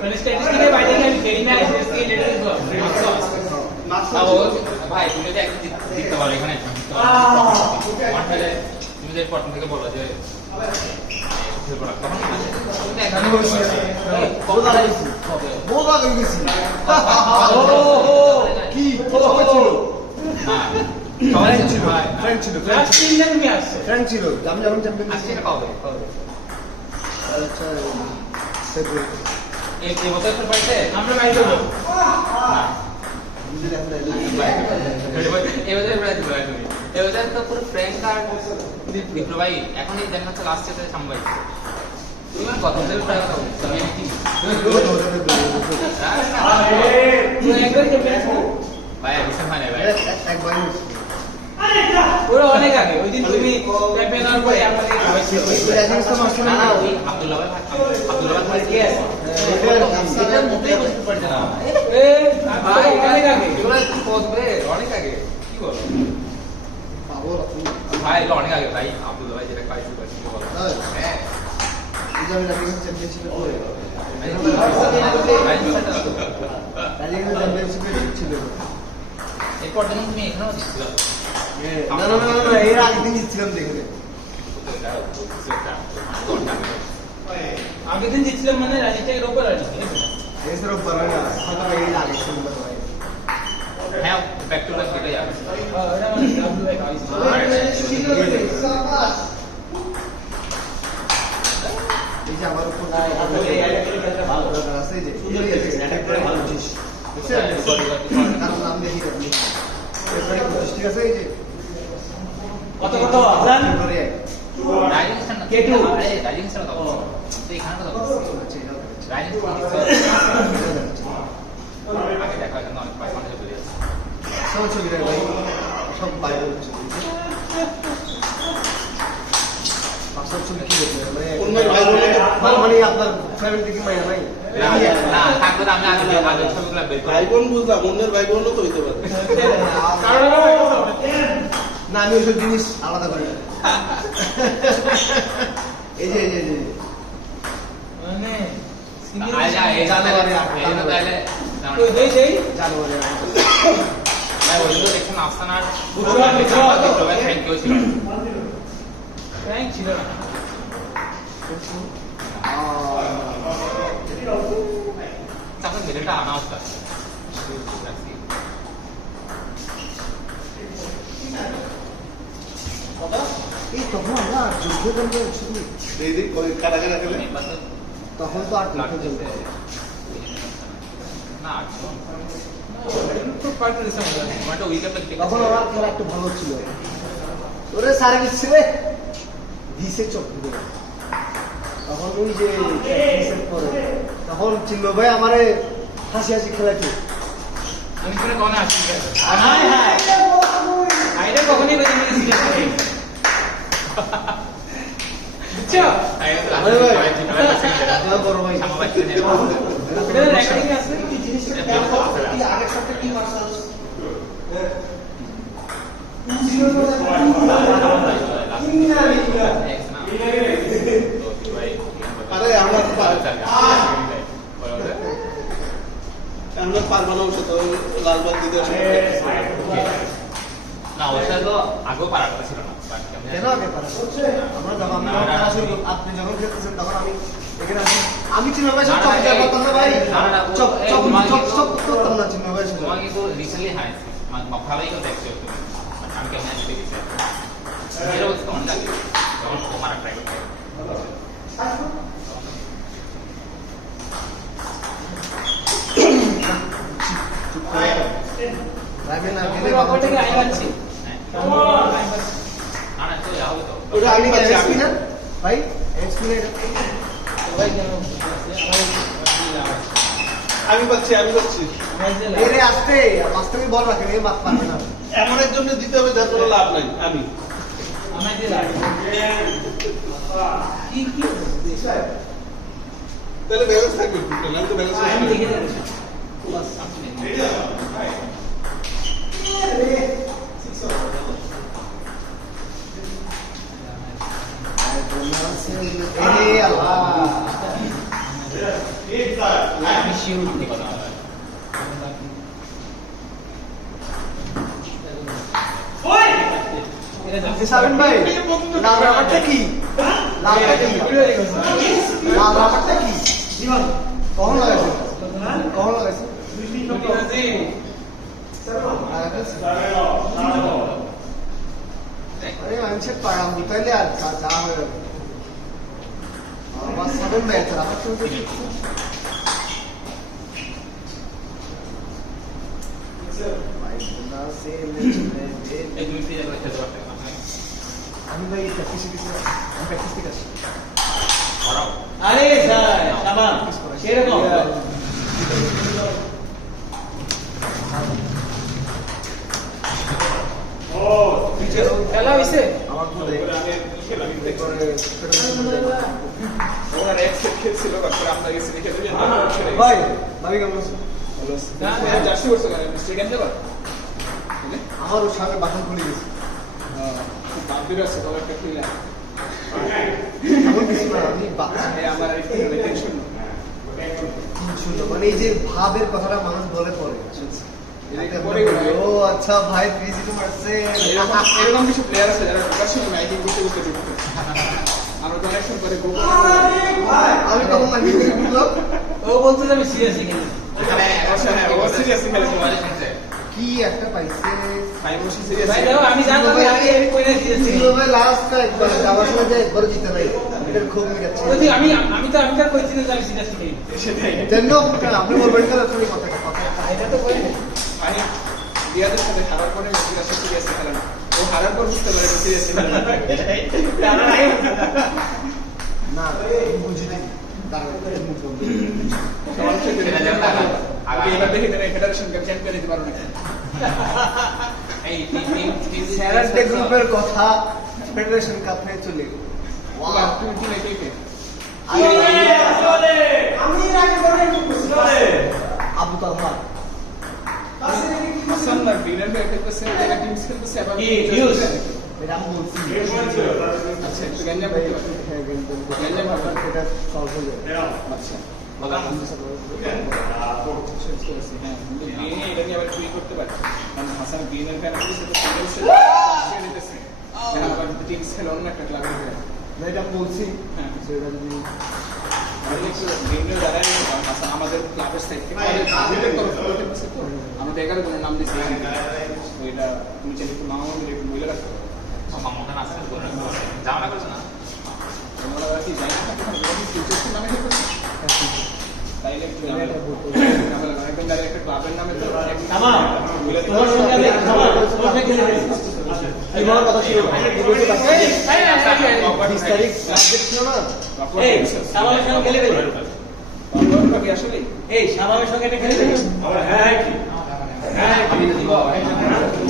মানে স্ট্যাটিস্টিকের বাইরে আমি খেলি না এসএসসি রিলেটেড মার্কস ভাই তুমি যদি একটু দিতে পারো এখানে তুমি যে প্রথম থেকে বলো যে ভাই এখন দেখা যাচ্ছে লাস্ট ইয়ারে সামলাই তোমার কত বছর প্রায় কথা তুমি কি ভাই বিশাল মানে ভাই একবার পুরো অনেক আগে ওই দিন তুমি চ্যাম্পিয়ন হওয়ার পরে আমাদের না না ওই আব্দুল্লাহ ভাই কে আছে এটা মুখে বলতে পারছে না এ ভাই অনেক আগে এগুলা কি করবে অনেক আগে কি বল ভাই অনেক আগে ভাই আব্দুল্লাহ ভাই যেটা পাইছে কি বল হ্যাঁ এই যে আমি চ্যাম্পিয়নশিপে করে ছিল এরপর যখন তুমি এখানেও ছিল না এর আগে দিন জিতছিলাম দেখে আগের দিন জিতছিলাম মানে রাজিটাই রোববার আর এসে রোববার না হয়তো এই আগে ছিল ভাই হ্যাঁ ব্যাক টু ব্যাক যেটা যাবে এটা মানে ডাব্লিউ ব্যাক এই যে আমার উপর ভালো আছে যে সুন্দরই আছে অ্যাটাক করে ভালো জিনিস বুঝছেন কারণ নাম দেখি আপনি এবারে 25 ঠিক আছে এই যে কত কত আজান করে রাইজিং কে টু আরে রাইজিং স্যার দাও তো এখানে দাও আচ্ছা রাইজিং আগে দেখা কেন অনেক পার্সেন্টেজ বলে আছে সব ছবি রে ভাই সব বাইরে হচ্ছে পাঁচশো ছবি কি বলতে মানে আপনার ফ্যামিলি থেকে মাইয়া নাই না থাকবে আমি আগে ছবিগুলো বের করি ভাই বোন বুঝলাম অন্যের ভাই বোনও তো হইতে পারে না আমি ওই জিনিস আলাদা করি এই যে মানে জানুয়ারি ভাই ওই তো দেখুন আফসানার থ্যাংক ইউ ছিল থ্যাংক ছিল না তখন মেরেটা আনা হতো এই তখন আমরা যুদ্ধ করতে শুধু কারাগারা গেলে তখন তো আর যুদ্ধ চলতে না তখন ওরা খেলা একটু ভালো ছিল ওরে সার্ভিস ছিলে দিছে চোখ তখন ওই যে তখন চিনল ভাই আমারে হাসি হাসি খেলাইছে আমি করে কোনে আসছি আইডা কখনই বেশি বেশি সিরিয়াস করে বুঝছো আরে ভাই না বড় ভাই সামনে বাচ্চা নেই এটা রেকর্ডিং আছে কি জিনিসটা কি আগের সপ্তাহে কি মার্শাল আরে আমরা পারবো না ওটা তো লালবাগ দিতে না ওটা তো আগেও পারা ছিল না কেন আগে পারা আমরা যখন আপনি যখন খেলতেছেন তখন আমি এখানে আমি চিন্ময় ভাই সব চপ করতাম না ভাই চপ করতাম না চিন্ময় ভাই তোমাকে তো রিসেন্টলি হাইছি মানে ভালোই তো দেখছো আমি কেমন আসতে গেছি এর অবস্থা অনেক লাগে যখন তোমার ট্রাই করতে রাখেন না গেলে বাবা থেকে আই যাচ্ছি না তো যাও তো ওটা আমি পাচ্ছি না ভাই এক্সপ্লেন ভাই কেন আমি পাচ্ছি এরে আসতে বাস্তবে বল রাখেন এই মাত পারে না এমন একজন দিতে হবে যার কোনো লাভ নাই আমি আমাদের কি স্যার তাহলে ব্যালেন্স থাকবে না তো ব্যালেন্স আমি লিখে দেব বাস ভাই আরে আল্লাহ আমি শিওর দিতে কথা হবে সাবিন ভাই লাল রাবারটা কি লালটা কি লাল রাবারটা কি জীবন কখন লাগাইছে কখন লাগাইছে अरे आमचे मुतायले जा बस साबन भाई तर आपण तुमचे এই দুই তিন জায়গায় খেতে পারতে না আমি ভাই প্র্যাকটিস ঠিক আছে করাও আরে স্যার শামা সেরকম খেলা হইছে আমার বলে আমি খেলাম করে ওরা নেক্সট খেলছিল তারপর আমরা গেছি খেলে ভাই ভাবি কেমন আছো জার্সি করছো কেন স্টেডিয়াম যাবা আমার ওর সামনে বাসন খুলে গেছে খুব বাম্পির আছে তবে একটা খেলা এমন কিছু না আমি আমার একটু টেনশন শুনলো মানে এই যে ভাবের কথাটা মানুষ বলে পড়ে এটা পরে গেল ও আচ্ছা ভাই ফ্রিজি তো মারছে এরকম কিছু প্লেয়ার আছে যারা প্রকাশ্যে মাইকিং করতে করতে দিচ্ছে আমরা তো অনেকক্ষণ পরে গোল আমি কখন মাইকিং করে বুঝলাম ও বলছে যে আমি সিরিয়াসলি খেলি আচ্ছা হ্যাঁ ও সিরিয়াসলি খেলে তোমাদের খেলছে কি একটা পাইছে ভাই বসে সিরিয়াস ভাই দেখো আমি জানতাম যে আগে আমি কইনা সিরিয়াসলি ছিল ভাই লাস্ট একবার যাওয়ার সময় যে একবার জিতে নাই এটার খুব মিটাচ্ছে বলছি আমি তো কইছি যে আমি সিরিয়াসলি খেলি সেটাই জন্য আপনি বলবেন কেন তুমি কথা এটা তো কই ভাই রিয়াদের সাথে হারার পরে সিরিয়াসলি খেলে না ও হারার পর বুঝতে পারে সিরিয়াসলি খেলে না বুঝিনি দাঁড়াও মুখ বন্ধ এবার দেখি তুমি ফেডারেশন কাপ চ্যাম্পিয়ন হতে পারো না এই তিন স্যারান্টে গ্রুপের কথা ফেডারেশন কাপ হয়ে চলে গেল তুমি টিমে কে কে আমি আগে বলে আবু তালহা হাসান না ডিনার ব্যাক করতেছে এটা টিমস খেলতেছে আবার কি নিউজ এটা আমি বলছি আচ্ছা একটু গঞ্জা বলতে পারো হ্যাঁ কিন্তু এটা সলভ হয়ে যাবে আচ্ছা বলা হ্যাঁ কিন্তু বিয়ে এটা নিয়ে আবার টুই করতে পারে কারণ হাসান বিয়ের ফ্যান আছে তো ফেডারেশন নিতেছে আবার টিমস খেলে অন্য একটা ক্লাবের হয়ে না এটা আমি বলছি হ্যাঁ সেটা যদি আমাদের ক্লাবের সাইড থেকে আমাদের 11 জনের নাম দিচ্ছি ওইটা তুমি চাইলে একটু নাম আমাদের একটু বলে রাখতে পারো সম্মান আছে জানা করছ না তোমরা কি জানি না ফিউচার নামে করতে তাইলে একটু একদম ডাইরেক্ট একটা ক্লাবের নামে তো শামা তোমার সঙ্গে আমি শামা তোমার সঙ্গে খেলে এই বড় কথা ছিল 20 তারিখ সাবজেক্ট ছিল না এই শামার সঙ্গে খেলে ফেলি কবি আসলে এই শামার সঙ্গে এটা খেলে ফেলি হ্যাঁ কি আমি তো দিব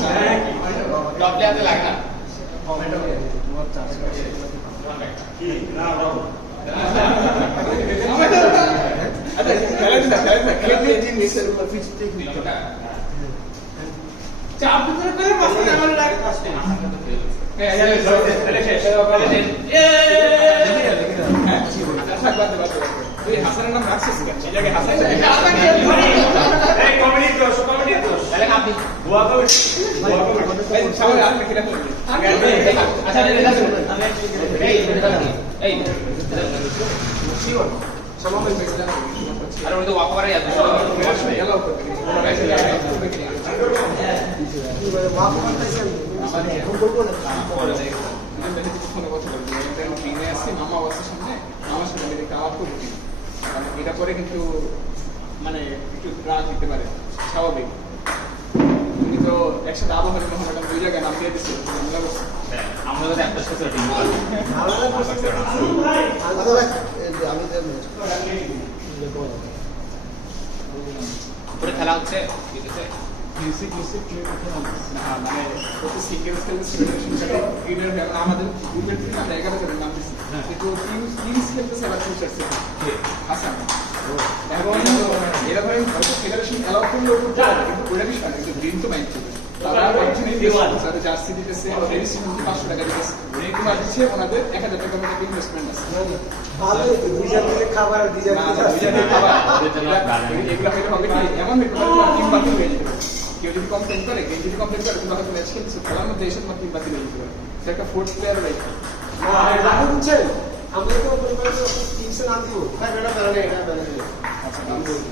হ্যাঁ কি টপ প্লেয়ারে লাগে না কি না খেলে জিনিসের উপর ফিক্সড চাপ দিতে করে মাসে আমার লাগে আসছে না হাসানের নাম রাখছিস এই জায়গায় হাসান আপনি সবাই আপনি কিনা করবেন আচ্ছা এই সবাই বেশিলাম আর ওই তো ওয়াক করে যাচ্ছে এলাও করতে মাফ করতেছি আমি এখন বলবো না ফোনে কথা বলবো ট্রেনে আসছি মামা বাসের সামনে আমার সাথে দেখতে আলাপ করবো কারণ এটা পরে কিন্তু মানে একটু রাত দিতে পারে স্বাভাবিক তুমি তো একসাথে আবহাওয়ার মোহাম্মদ দুই জায়গায় নাম দিয়ে দিচ্ছি আমরা তো একটা সোসাইটি আমি পুরো খেলা হচ্ছে ঠিক আছে মানে প্রতি সিঙ্গেলস খেলতেছে আমাদের গ্রুপের থেকে আমরা 11 জনের নাম দিচ্ছি কিন্তু টিমস খেলতেছে এবার ফিউচার হাসান এবং এরকম হয়তো ফেডারেশন অ্যালাউ করলেও করতে পারে কিন্তু ওটা বিষয় না কিন্তু গ্রিন তো মাইন্ড করবে তারা অরিজিনাল স্যার জার্সি দিতেছে রেজিস্ট্রেশন 500 টাকা দিতেছে এগুলো দিচ্ছে ওনাদের 1000 টাকা মতো ইনভেস্টমেন্ট আছে ভালোই তো দুইজন মিলে খাবার আর দুইজন না দুইজনে খাবার এগুলো হয়তো হবে কি এমন হতে পারে তোমার টিম বাতিল হয়ে যেতে পারে কেউ যদি কমপ্লেন করে কেউ যদি কমপ্লেন করে তোমার হয়তো ম্যাচ খেলছে খেলার মধ্যে এসে তোমার টিম বাতিল হয়ে যেতে পারে সে একটা ফোর্থ প্লেয়ার রাইট না বুঝছেন আমরা তো পরিবার টিমসে নাম দিব না এটা বেলা এটা বেলা আচ্ছা নাম বলবো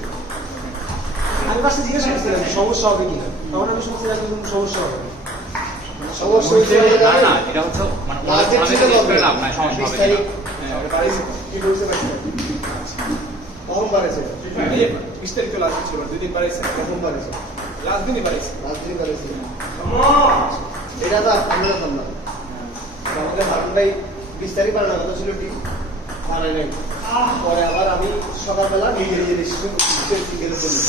আমি পাশে জিজ্ঞেস করছিলাম সমস্যা হবে কিনা তখন আমি শুনছি যে কোনো সমস্যা হবে না। সমস্যা হচ্ছে না না এটা হচ্ছে মানে লাস্টের ছিল করে লাভ নাই সমস্যা হবে না হ্যাঁ ওটা বাড়িছে কি বলতে পারছি কখন বাড়েছে 20 তারিখ তো লাস্ট ছিল 2 দিন বাড়িছে কখন বাড়েছে লাস্ট দিনই বাড়িছে লাস্ট দিন বাড়েছে এটা তো আমরা জানতাম না আমাদের হারুন ভাই 20 তারিখ বাড়ানোর কথা ছিল ঠিক বাড়াই নাই পরে আবার আমি সকালবেলা নিজে নিজে ডিসিশন গেলে বলি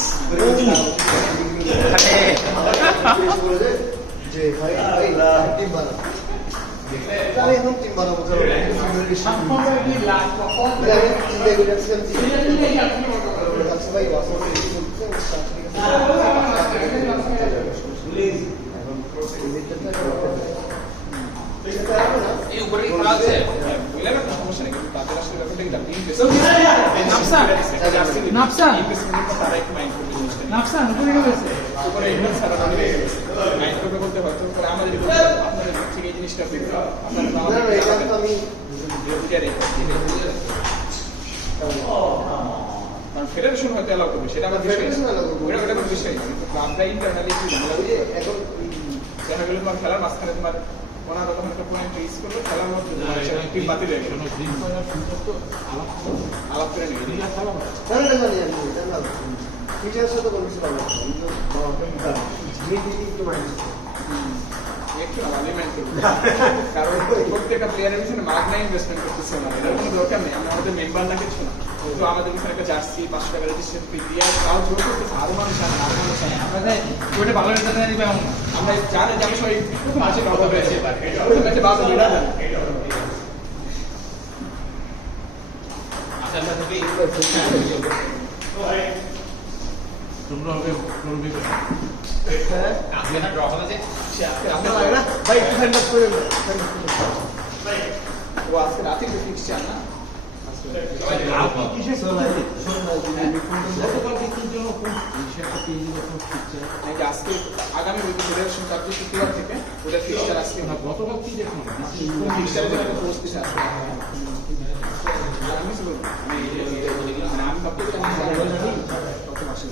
যে ভাই ভাই টিম বানাবো আমি এখন টিম বানাবো আমি চিন্তা করে রাখছিলাম ভাই এই উপরে কি করা আছে বুঝলে না সমস্যা নেই কিন্তু তাদের আসলে ব্যাপারটা কি জার্সি নাফসা ইনভেস্টমেন্ট তারা একটু মাইন্ড করবে জিনিসটা নাফসা উপরে গেছে তারপরে এগুলো সারা মাইন্ড করবে বলতে হয়তো পরে আমাদের আপনাদের থেকে এই জিনিসটা ফিরবে আপনারা আমি কারণ ফেডারেশন হয়তো অ্যালাউ করবে সেটা আমার বিষয় Federation allow করবে। ওটা কোনো বিষয় না কিন্তু ক্লাবটা ইন্টারনালি কি ঝামেলা ওই যে এখন দেখা গেল তোমার খেলার মাঝখানে তোমার ওনারা তখন একটা পয়েন্ট ইউজ করলো খেলার মধ্যে তোমার টিম বাতিল হয়ে গেল আলাপ করে নিয়ে জানি আমি জানি ফিচার সাথে কোনো কিছু পাবো না একটু মাইন্ড একটু ভালোই মাইন্ড করবো কারণ প্রত্যেকটা প্লেয়ারের পিছনে মাগনা ইনভেস্টমেন্ট করতেছে না এটার কোনো দরকার নেই আমরা আমাদের মেম্বার না কিছু না তো আমাদের পিছনে একটা জার্সি 500 টাকা রেজিস্ট্রেশন ফি দিয়ে তাও জোর করতেছে আরো মানুষ আনে আরো মানুষ আনে আমরা ওটা ভালো রেজাল্ট নিবে এমন না আমরা জানি যে আমি সবাই প্রথম ম্যাচে কথা হয়েছে প্রথম ম্যাচে বাদ হয়ে না আচ্ছা থেকে তোমরা হবে করবি হ্যাঁ আজকে না ড্র হয়েছে আপনার লাগে না ভাই একটু হ্যান্ড আপ করে ও আজকে রাতে তো ফিক্স চান না সবাই লাভ কিসের সোনাই গতকাল কিছুর জন্য কোন একটা পেজ যখন ফিক্সচার নাকি আজকে আগামী ফেডারেশন কাপ যে শুক্রবার থেকে ওটা ফিক্সচার আজকে না গতকাল কি দেখুন কোন ফিক্সচারের জন্য পোস্ট দিছে আসলে আমি বলবো মানে আমি ভাবতে কত মাসে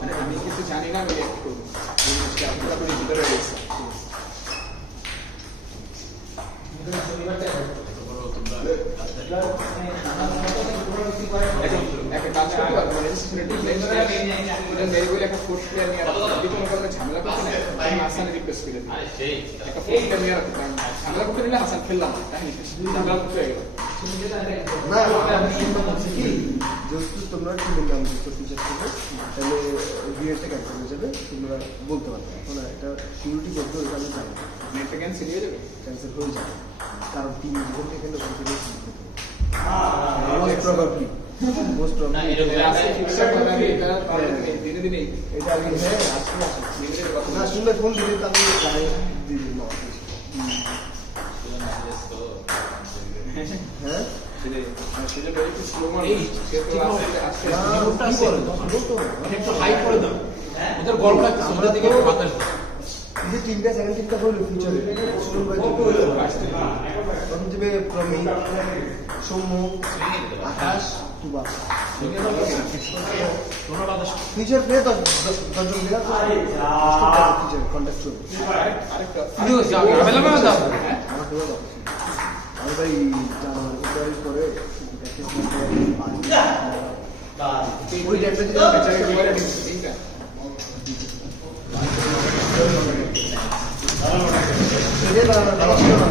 মানে আমি কিছু জানি না আমি রিঅ্যাক্ট করবো এই জিনিসটা পুরোপুরি ভিতরে রয়েছে একটা কাজ করতে পারবো রেজিস্ট্রেশনের টিম এটা মেরে বলে একটা ফোর্থ প্লেয়ার নিয়ে রাখতে যদি কোনো কারণে ঝামেলা করতে না আমি হাসানের রিকোয়েস্ট করে দিই আরে সেই একটা ফোর্থ প্লেয়ার নিয়ে রাখতে পারবো ঝামেলা করতে নিলে হাসান খেললাম কাহিনী ঝামেলা করতে হয়ে গেল না আমি শুনতে পাচ্ছি কি যেহেতু তোমরা টিম নাম যুক্ত ফিচার থেকে তাহলে ভিএসটা ক্যান্সেল হয়ে যাবে তোমরা বলতে পারবে এখন এটা সিকিউরিটি করতে ওইটা আমি জানি নেটটা ক্যান্সেল হয়ে যাবে ক্যান্সেল হয়ে যাবে কারণ টিম যখন থেকে মোস্ট প্রবাবলি না এরকম আজকে ফিক্সচার করে আমি এটা দিনে দিনে এটা আমি হ্যাঁ আজকে দিনে দিনে কথা না শুনলে ফোন দিলে তো আমি জানি দিদি না হ্যাঁ সেটা ভেরি স্লো মানুষ সে তো আজকে একটু হাই করে দাও ওদের গরম লাগছে ওদের দিকে একটু বাতাস এই যে টিমটা সেকেন্ড টিমটা হলো ফিউচারে প্রথম টিমে প্রমিত সৌম্য আকাশ তুবা তোমরা বাতাস ফিউচার প্লে দশজন দিলা ফিউচার কন্ট্যাক্ট করবে আরেকটা ভিডিও যাবে अवेलेबल দাও আমার দেওয়া দাও আমি ভাই জানুয়ারি ফেব্রুয়ারি করে ওই টাইমটা যদি আমি বেচারি করে তিনটা সেটাই বানানোর কথা ছিল না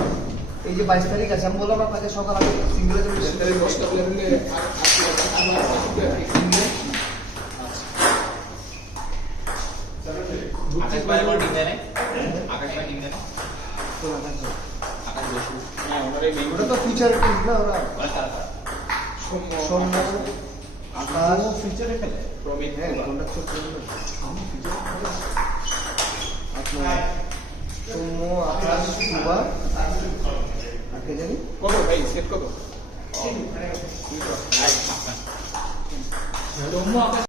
এই যে 22 তারিখ আছে আমি বললাম আপনাকে সকাল আমি সিঙ্গেলে তাহলে 10টা প্লেয়ার নিলে আর আকাশ ভাই আমার টিম দেয় আকাশ ভাই টিম দেয় আকাশ বসু হ্যাঁ ওনারে মেইন ওটা তো ফিউচারের টিম না ওরা ওরা তারা সৌম্য আকাশ ফিচারে খেলে প্রমিত হ্যাঁ কন্ট্যাক্ট করতে হবে আপনার সৌম্য, আকাশ, সুবা, আর কে জানি? কত ভাই সেট কত? Oh. Semua akan